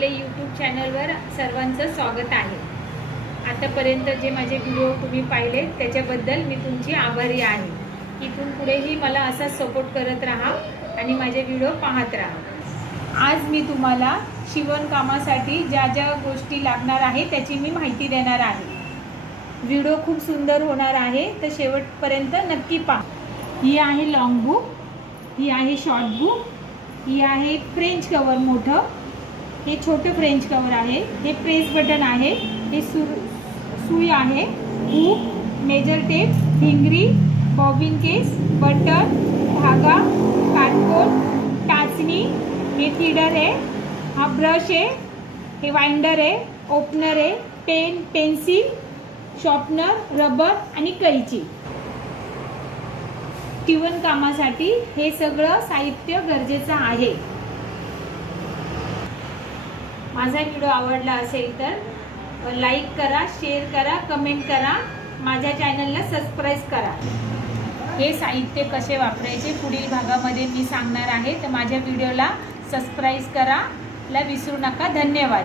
आपले यूट्यूब चॅनलवर सर्वांचं स्वागत आहे। आतापर्यंत जे माझे व्हिडिओ तुम्ही पाहिले त्याच्याबद्दल मी तुमची आभारी आहे। इथून पुढेही मला असा सपोर्ट करत राहा आणि माझे व्हिडिओ पाहत राहा। आज मी तुम्हाला शिवणकामासाठी ज्या ज्या गोष्टी लागणार आहे त्याची मी माहिती देणार आहे। व्हिडिओ खूप सुंदर होणार आहे, तर शेवटपर्यंत नक्की पहा। ही आहे लॉंग बुक, ही आहे शॉर्ट बुक, ही आहे फ्रेंच कवर मोठं, हे छोटं फ्रेंच कवर आहे, हे प्रेस बटन आहे, हे सुई आहे, हुक, मेजर टेप, भिंगरी, बॉबिन केस, बटन, धागा, काटकोन, टाचणी, हे फीडर आहे, हा ब्रश आहे, हे वाइंडर आहे, ओपनर आहे, पेन, पेन्सिल, शॉर्पनर, रबर आणि कैची। शिवणकामासाठी हे सगळं साहित्य गरजेचं आहे। माझा व्हिडिओ आवडला असेल तर लाईक करा, शेअर करा, कमेंट करा, माझ्या चॅनलला सबस्क्राईब करा। हे साहित्य कसे वापरायचे पुढील भागामध्ये मी सांगणार आहे, तर माझ्या व्हिडिओला सबस्क्राईब करायला विसरू नका। धन्यवाद।